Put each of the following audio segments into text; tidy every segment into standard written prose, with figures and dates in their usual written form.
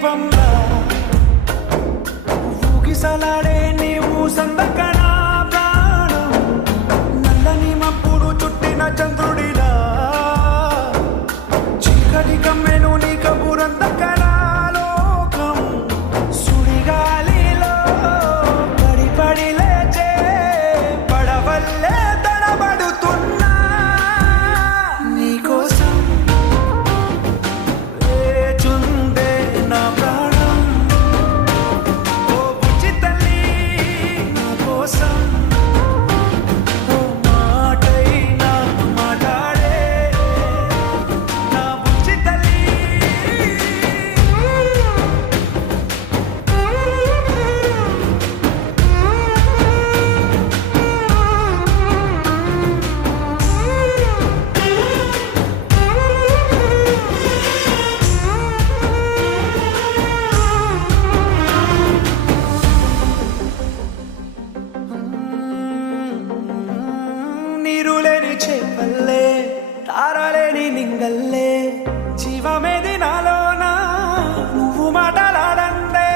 దీపంలా ఊగిసలాడే నీవు సందకన ప్రాణం నల్లని మప్పుడు చుట్టిన చంద్రుడిలా చీకటి కమ్మెను నీ కబురందకన లోకం సుడిగాలిలో పడి పడి లేచే పడవల్లే తడబడుతున్నా నీకోసం వేచుందే నా ప్రాణం ఓ బుజ్జి తల్లి నా కోసం ఓ మాటైనా మాట్లాడే నా బుజ్జి తల్లి నీరులేని చేపల్లే తారలేని నింగల్లే జీవమేది నాలోనా నువ్వు మాటలాడందే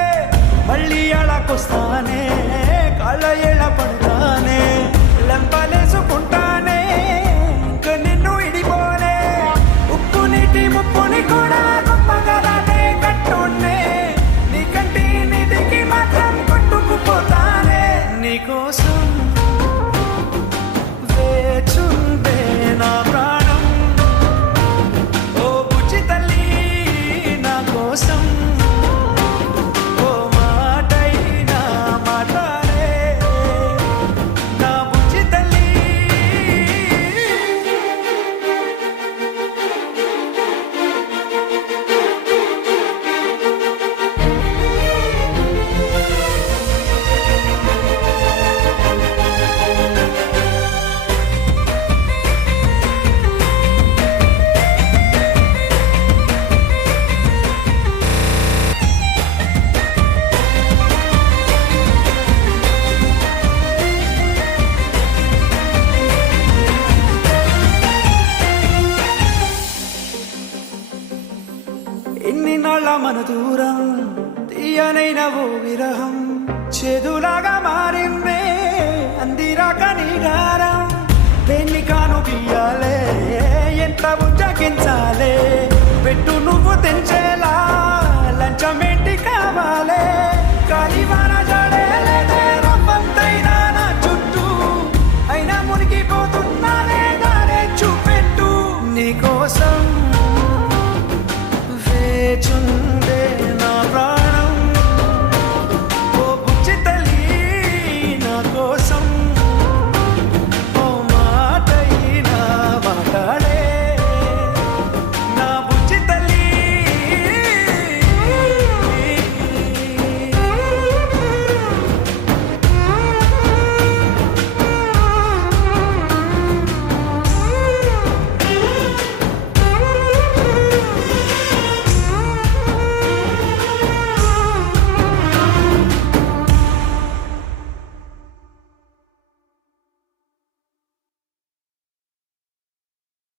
మళ్ళీ అడకొస్తానే కాళ్ళ ఎళ్ళ పడతానే లెంపలేసుకుంటానే ఇంక నిన్ను ఇడిపోనే ఉప్పు నీటి ముప్పుని కూడా గొప్పగా దాటే కట్టునే నీ కంటి నీటికి మాత్రం కొట్టుకుపోతానే నీకోసం వేచుందే నా ప్రాణం ఓ బుజ్జి తల్లి నా కోసం ఓ మాటైనా మాట్లాడే నా బుజ్జి తల్లి ఎన్ని నాళ్ళ మన దూరం తీయనైన ఓ విరహం చేదులాగా మారిందే అందిరాక నీగారం దేన్ని కాను బియ్యాలే ఎంత బుజ్జగించాలే పెట్టు నువ్వు తెంచేలా లంచమేంటి కావాలే కాలివాన జడేలేదే